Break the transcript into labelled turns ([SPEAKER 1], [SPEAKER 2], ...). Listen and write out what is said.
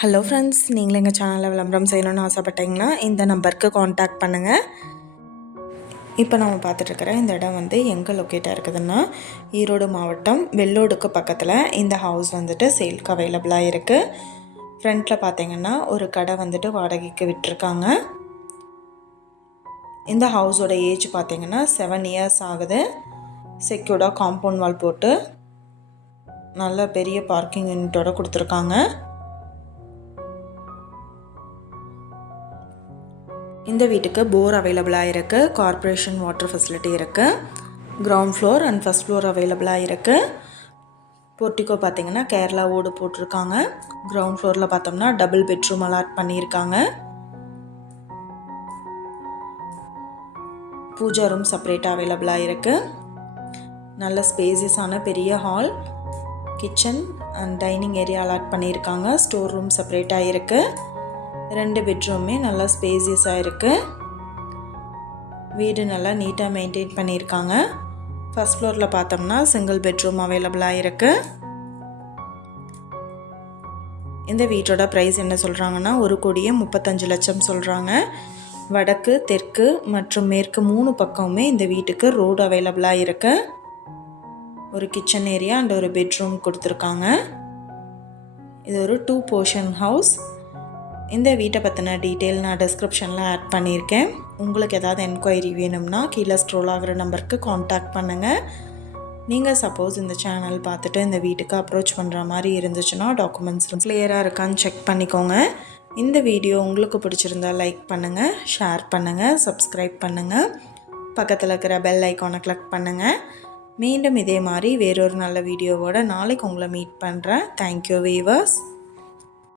[SPEAKER 1] Hello friends நீங்களும் எங்கள் சேனலில் விளம்பரம் செய்யணும்னு ஆசைப்பட்டீங்கன்னா இந்த நம்பருக்கு காண்டாக்ட் பண்ணுங்கள் இப்போ நம்ம பார்த்துட்ருக்கிற இந்த இடம் வந்து எங்கே லொக்கேட்டாக இருக்குதுன்னா ஈரோடு மாவட்டம் வெள்ளோடுக்கு பக்கத்தில் இந்த ஹவுஸ் வந்துட்டு சேல்க்கு அவைலபிளாக இருக்குது ஃப்ரண்ட்டில் பார்த்தீங்கன்னா ஒரு கடை வந்துட்டு வாடகைக்கு விட்டுருக்காங்க. இந்த ஹவுஸோட ஏஜ் பார்த்தீங்கன்னா செவன் இயர்ஸ் ஆகுது. செக்யூர்டாக காம்பவுண்ட் வால் போட்டு நல்ல பெரிய பார்க்கிங் யூனிட்டோட கொடுத்துருக்காங்க. இந்த வீட்டுக்கு போர் அவைலபிளாக இருக்குது கார்ப்பரேஷன் வாட்டர் ஃபெசிலிட்டி இருக்குது ground floor and first floor அவைலபிளாக இருக்குது போர்ட்டிகோ பார்த்திங்கன்னா கேரளா ஓடு போட்டிருக்காங்க. கிரவுண்ட் ஃப்ளோரில் பார்த்தோம்னா டபுள் பெட்ரூம் அலாட் பண்ணியிருக்காங்க. பூஜா ரூம் செப்பரேட்டாக அவைலபிளாக இருக்குது நல்ல ஸ்பேசியஸான பெரிய hall kitchen and dining area allot பண்ணியிருக்காங்க. ஸ்டோர் ரூம் செப்பரேட்டாக இருக்குது ரெண்டு பெட்ரூமே நல்லா ஸ்பேசியஸாக இருக்குது வீடு நல்லா நீட்டாக மெயின்டைன் பண்ணியிருக்காங்க. ஃபஸ்ட் ஃப்ளோரில் பார்த்தோம்னா சிங்கிள் பெட்ரூம் அவைலபிளாக இருக்குது இந்த வீட்டோட ப்ரைஸ் என்ன சொல்கிறாங்கன்னா ஒரு கோடியே முப்பத்தஞ்சு லட்சம் சொல்கிறாங்க வடக்கு தெற்கு மற்றும் மேற்கு மூணு பக்கமுமே இந்த வீட்டுக்கு ரோடு அவைலபிளாக இருக்குது ஒரு கிச்சன் ஏரியா அண்ட் ஒரு பெட்ரூம் கொடுத்துருக்காங்க. இது ஒரு டூ போர்ஷன் ஹவுஸ் இந்த வீட்டை பற்றின டீட்டெயில் நான் டிஸ்கிரிப்ஷனில் ஆட் பண்ணியிருக்கேன். உங்களுக்கு ஏதாவது என்கொயரி வேணும்னா கீழே ஸ்ட்ரோல் ஆகிற நம்பருக்கு காண்டாக்ட் பண்ணுங்கள் நீங்கள் சப்போஸ் இந்த சேனல் பார்த்துட்டு இந்த வீட்டுக்கு அப்ரோச் பண்ணுற மாதிரி இருந்துச்சுன்னா டாக்குமெண்ட்ஸ் கிளியராக இருக்கான்னு செக் பண்ணிக்கோங்க. இந்த வீடியோ உங்களுக்கு பிடிச்சிருந்தா லைக் பண்ணுங்கள் ஷேர் பண்ணுங்கள் சப்ஸ்கிரைப் பண்ணுங்கள் பக்கத்தில் இருக்கிற பெல் ஐக்கானை கிளிக் பண்ணுங்கள் மீண்டும் இதே மாதிரி வேறொரு நல்ல வீடியோவோட நாளைக்கு உங்களை மீட் பண்ணுறேன் தேங்க்யூ வீவர்ஸ்